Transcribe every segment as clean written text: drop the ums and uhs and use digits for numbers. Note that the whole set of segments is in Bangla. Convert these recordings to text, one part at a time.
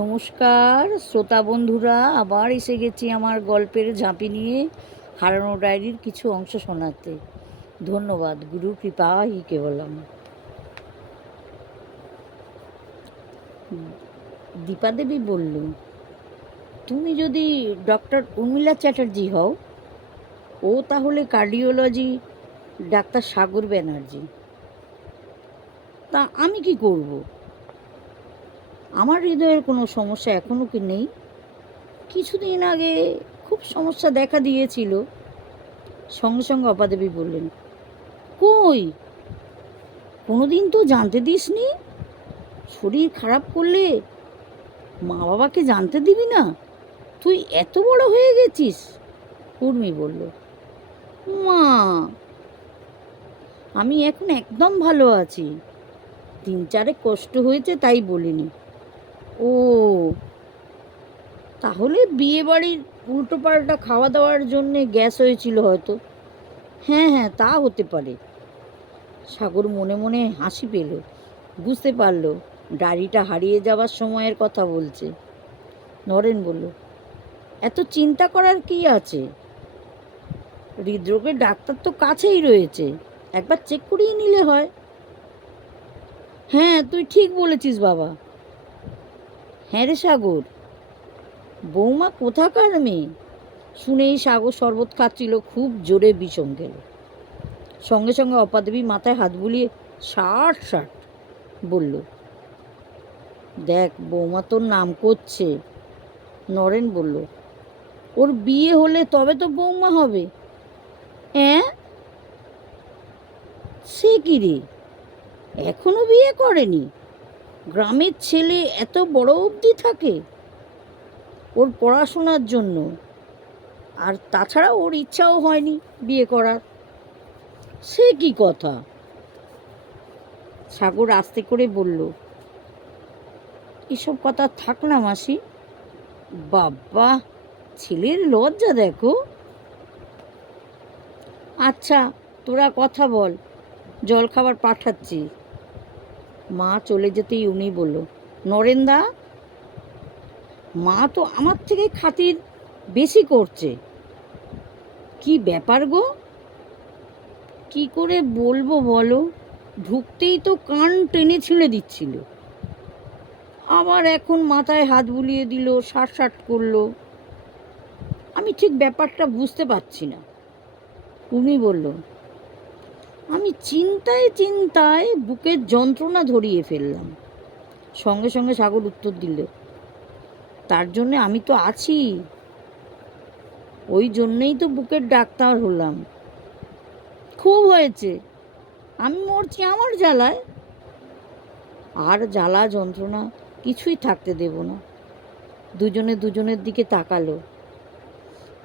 নমস্কার শ্রোতা বন্ধুরা, আবার এসে গেছি আমার গল্পের ঝাঁপি নিয়ে হারানো ডায়েরির কিছু অংশ শোনাতে। ধন্যবাদ, গুরু কৃপা হি কেবলম। দীপা দেবী বলল, তুমি যদি ডক্টর উর্মিলা চ্যাটার্জি হও, ও তাহলে কার্ডিওলজি ডাক্তার সাগর ব্যানার্জি। তা আমি কি করব? আমার হৃদয়ের কোনো সমস্যা এখনও কি নেই? কিছুদিন আগে খুব সমস্যা দেখা দিয়েছিল। সঙ্গে সঙ্গে অপাদেবী বললেন, কই, কোনোদিন তো জানতে দিসনি? শরীর খারাপ করলে মা বাবাকে জানতে দিবি না? তুই এত বড় হয়ে গেছিস। উর্মি বলল, মা, আমি এখন একদম ভালো আছি। 3-4 কষ্ট হয়েছে তাই বলিনি। ও, তাহলে বিয়ে বাড়ির উল্টোপাল্টা খাওয়া দাওয়ার জন্যে গ্যাস হয়েছিল হয়তো। হ্যাঁ হ্যাঁ, তা হতে পারে। সাগর মনে মনে হাসি পেল, বুঝতে পারল ডায়েরিটা হারিয়ে যাওয়ার সময়ের কথা বলছে। নরেন বলল, এত চিন্তা করার কি আছে? হৃদরোগের ডাক্তার তো কাছেই রয়েছে, একবার চেক করিয়ে নিলে হয়। হ্যাঁ, তুই ঠিক বলেছিস বাবা। হ্যাঁ রে সাগর, বৌমা কোথাকার মেয়ে? শুনেই সাগর শরবত খাচ্ছিল, খুব জোরে বিষম গেল। সঙ্গে সঙ্গে অপাদেবী মাথায় হাত বুলিয়ে ষাট ষাট বলল, দেখ বৌমা তোর নাম করছে। নরেন বলল, ওর বিয়ে হলে তবে তো বৌমা হবে। হ্যাঁ, সে কি রে, এখনো বিয়ে করেনি? গ্রামের ছেলে এত বড় অবধি থাকে ওর পড়াশোনার জন্য, আর তাছাড়া ওর ইচ্ছাও হয়নি বিয়ে করার। সে কি কথা? সাগর আস্তে করে বলল, এসব কথা থাক না মাসি। বাবা, ছেলের লজ্জা দেখো। আচ্ছা, তোরা কথা বল, জল খাবার পাঠাচ্ছি। মা চলে যেতেই উনি বলল, নরেনদা, মা তো আমার থেকে খাতির বেশি করছে। কি ব্যাপার গো? কি করে বলবো বলো, ঢুকতেই তো কান টেনে ছিঁড়ে দিচ্ছিল, আবার এখন মাথায় হাত বুলিয়ে দিল, ষাট ষাট করলো। আমি ঠিক ব্যাপারটা বুঝতে পারছি না। উনি বলল, আমি চিন্তায় চিন্তায় বুকের যন্ত্রণা ধরিয়ে ফেললাম। সঙ্গে সঙ্গে সাগর উত্তর দিল, তার জন্যে আমি তো আছি, ওই জন্যেই তো বুকের ডাক্তার হলাম। খুব হয়েছে, আমি মরছি আমার জ্বালায়। আর জ্বালা যন্ত্রণা কিছুই থাকতে দেব না। দুজনে দুজনের দিকে তাকালো,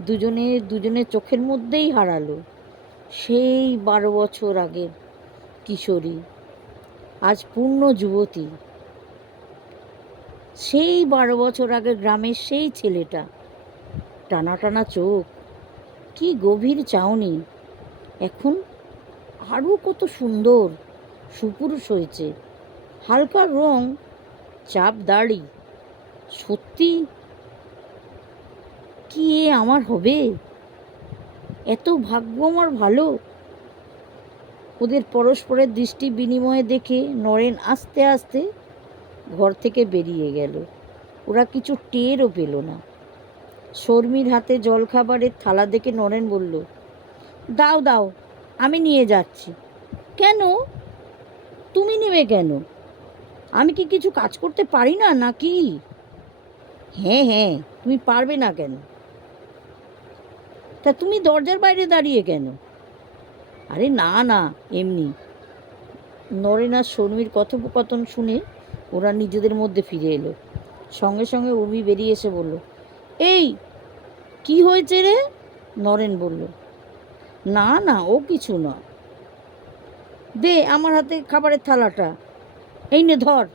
দুজনে দুজনের চোখের মধ্যেই হারালো সেই 12 বছর আগের কিশোরী, আজ পূর্ণ যুবতী। সেই 12 বছর আগে গ্রামের সেই ছেলেটা, টানা টানা চোখ, কি গভীর চাউনি, এখন আরও কত সুন্দর, সুপুরুষ হয়েছে। হালকা রং, চাপ দাড়ি। সত্যি কি এ আমার হবে? এত ভাগ্য আমার ভালো। ওদের পরস্পরের দৃষ্টি বিনিময়ে দেখে নরেন আস্তে আস্তে ঘর থেকে বেরিয়ে গেল। ওরা কিছু টেরও পেল না। শর্মির হাতে জলখাবারের থালা দেখে নরেন বলল, দাও দাও, আমি নিয়ে যাচ্ছি। কেন? তুমি নেবে কেন? আমি কি কিছু কাজ করতে পারি না নাকি? হ্যাঁ হ্যাঁ, তুমি পারবে না কেন? তা তুমি দরজার বাইরে দাঁড়িয়ে কেন? আরে না না, এমনি। নরেন আর শর্মির কথোপকথন শুনে ওরা নিজেদের মধ্যে ফিরে এলো। সঙ্গে সঙ্গে উর্মি বেরিয়ে এসে বলল, এই, কি হয়েছে রে? নরেন বলল, না না, ও কিছু না। দে আমার হাতে খাবারের থালাটা। এই নে ধর।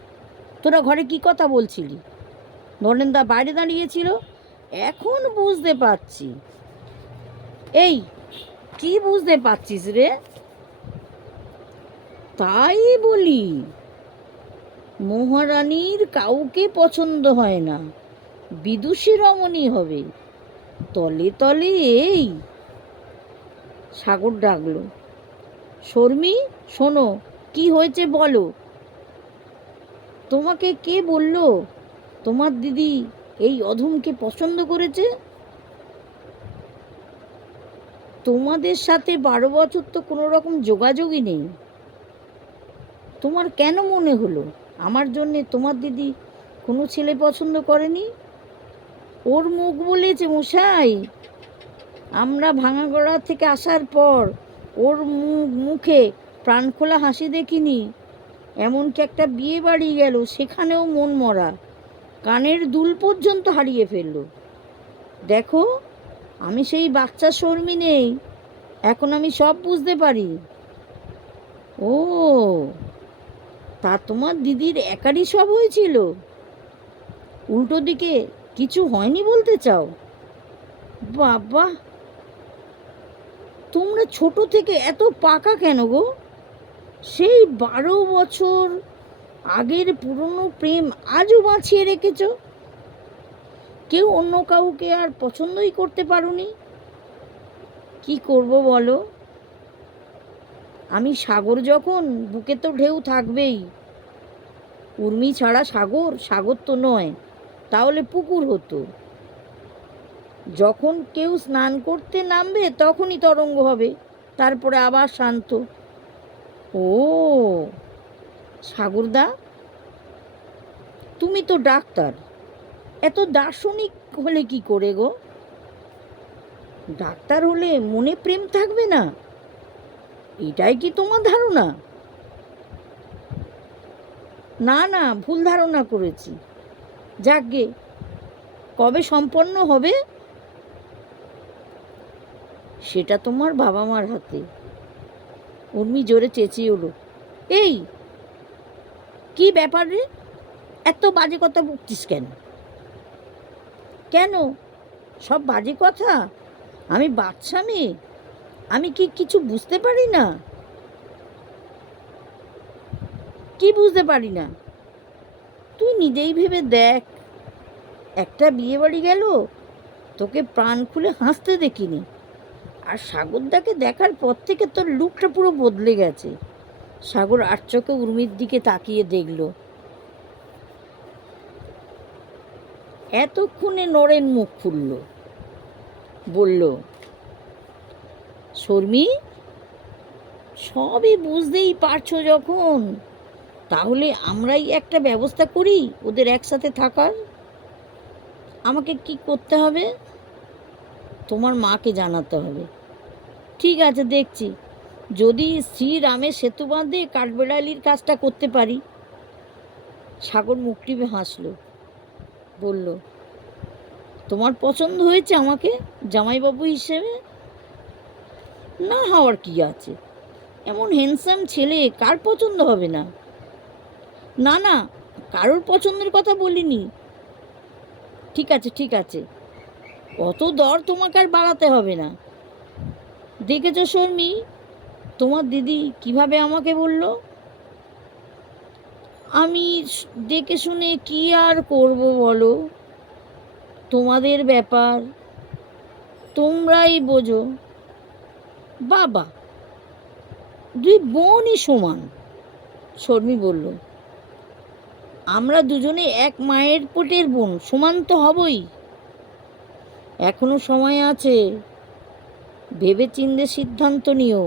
তোরা ঘরে কি কথা বলছিলি? নরেনদা বাইরে দাঁড়িয়েছিল, এখন বুঝতে পারছি। এই, কি বুঝতে পারছিস রে? তাই বলি, মহারানীর কাউকে পছন্দ হয় না, বিদুষী রমণী হবে। তলে তলে এই। সাগর ডাকলো, শর্মী শোনো, কি হয়েছে বলো। তোমাকে কে বলল তোমার দিদি এই অধমকে পছন্দ করেছে? তোমাদের সাথে 12 বছর তো কোনো রকম যোগাযোগই নেই। তোমার কেন মনে হলো আমার জন্যে তোমার দিদি কোনো ছেলে পছন্দ করেনি? ওর মুখ বলেছে মশাই। আমরা ভাঙাগড়া থেকে আসার পর ওর মুখে প্রাণখোলা হাসি দেখিনি। এমনকি একটা বিয়ে বাড়ি গেল, সেখানেও মন মরা, কানের দুল পর্যন্ত হারিয়ে ফেলল। দেখো, আমি সেই বাচ্চা শর্মী নেই, এখন আমি সব বুঝতে পারি। ও, তা তোমার দিদির একারই সব হয়েছিল, উল্টো দিকে কিছু হয়নি বলতে চাও? বাবা, তোমরা ছোট থেকে এত পাকা কেন গো? সেই 12 বছর আগের পুরনো প্রেম আজও বাঁচিয়ে রেখেছ। কেউ অন্য কাউকে আর পছন্দই করতে পারোনি। কি করব বলো? আমি সাগর যখন, বুকে তো ঢেউ থাকবেই। উর্মি ছাড়া সাগর সাগর তো নয়, তাহলে পুকুর হতো। যখন কেউ স্নান করতে নামবে তখনই তরঙ্গ হবে, তারপরে আবার শান্ত। ও সাগরদা, তুমি তো ডাক্তার, এত দার্শনিক হলে কি করে গো? ডাক্তার হলে মনে প্রেম থাকবে না, এটাই কি তোমার ধারণা? না না, ভুল ধারণা করেছি। যাকগে, কবে সম্পন্ন হবে? সেটা তোমার বাবা মার হাতে। উর্মি জোরে চেঁচিয়ে উঠল, এই কি ব্যাপার রে, এত বাজে কথা বকছিস কেন? কেন সব বাজে কথা? আমি বাচ্চা মেয়ে, আমি কি কিছু বুঝতে পারি না? কি বুঝতে পারি না? তুই নিজেই ভেবে দেখ, একটা বিয়ে বাড়ি গেল, তোকে প্রাণ খুলে হাসতে দেখিনি। আর সাগরদাকে দেখার পর থেকে তোর লুকটা পুরো বদলে গেছে। সাগর আর চোখে উর্মির দিকে তাকিয়ে দেখল। এতক্ষণে নরেন মুখ খুলল, বলল, শর্মী, সবই বুঝতেই পারছো যখন, তাহলে আমরাই একটা ব্যবস্থা করি ওদের একসাথে থাকার। আমাকে কি করতে হবে? তোমার মাকে জানাতে হবে। ঠিক আছে, দেখছি, যদি শ্রীরামের সেতু বাঁধে কাঠবেড়ালির কাজটা করতে পারি। সাগর মুখ টিপে হাসল, বলল, তোমার পছন্দ হয়েছে আমাকে জামাইবাবু হিসেবে? না হওয়ার কি আছে, এমন হ্যান্ডসাম ছেলে কার পছন্দ হবে না? না না, কারোর পছন্দের কথা বলিনি। ঠিক আছে ঠিক আছে, অত দর তোমাকে আর বাড়াতে হবে না। দেখেছ শর্মী, তোমার দিদি কিভাবে আমাকে বলল। আমি দেখে শুনে কি আর করব বলো, তোমাদের ব্যাপার, তোমরাই বোঝো। বাবা, দুই বোনই সমান। শর্মী বলল, আমরা দুজনে এক মায়ের পেটের বোন, সমান তো হবই। এখনো সময় আছে, ভেবে চিন্তে সিদ্ধান্ত নিও।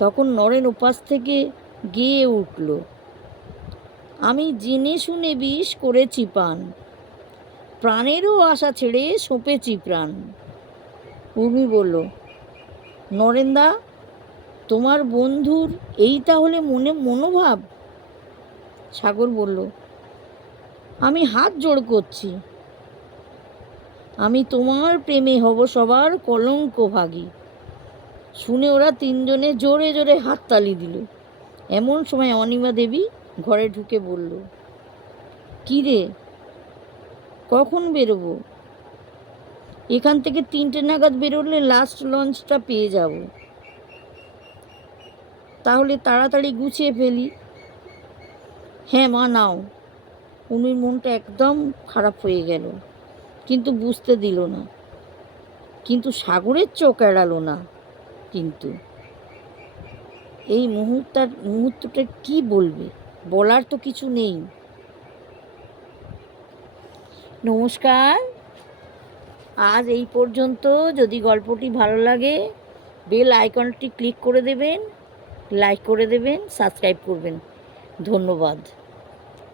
তখন নরেন উপাস থেকে গেয়ে উঠল, আমি জেনে শুনে বিষ করেছি পান, প্রাণেরও আশা ছেড়ে সঁপেছি প্রাণ। উর্মি বলল, নরেনদা, তোমার বন্ধুর এই তাহলে মনোভাব? সাগর বলল, আমি হাত জোড় করছি, আমি তোমার প্রেমে হব সবার কলঙ্ক ভাগী। শুনে ওরা তিনজনে জোরে জোরে হাততালি দিল। এমন সময় অনিমা দেবী ঘরে ঢুকে বলল, কি রে, কখন বেরোবো? এখান থেকে 3টে নাগাদ বেরোলে লাস্ট লঞ্চটা পেয়ে যাব। তাহলে তাড়াতাড়ি গুছিয়ে ফেলি। হ্যাঁ মা নাও। উনির মনটা একদম খারাপ হয়ে গেল, কিন্তু বুঝতে দিল না। কিন্তু সাগরের চোখ এড়ালো না। কিন্তু এই মুহূর্তটা কি বলবে, বলার তো কিছু নেই। নমস্কার, আজ এই পর্যন্ত। যদি গল্পটি ভালো লাগে বেল আইকনটি ক্লিক করে দেবেন, লাইক করে দেবেন, সাবস্ক্রাইব করবেন। ধন্যবাদ।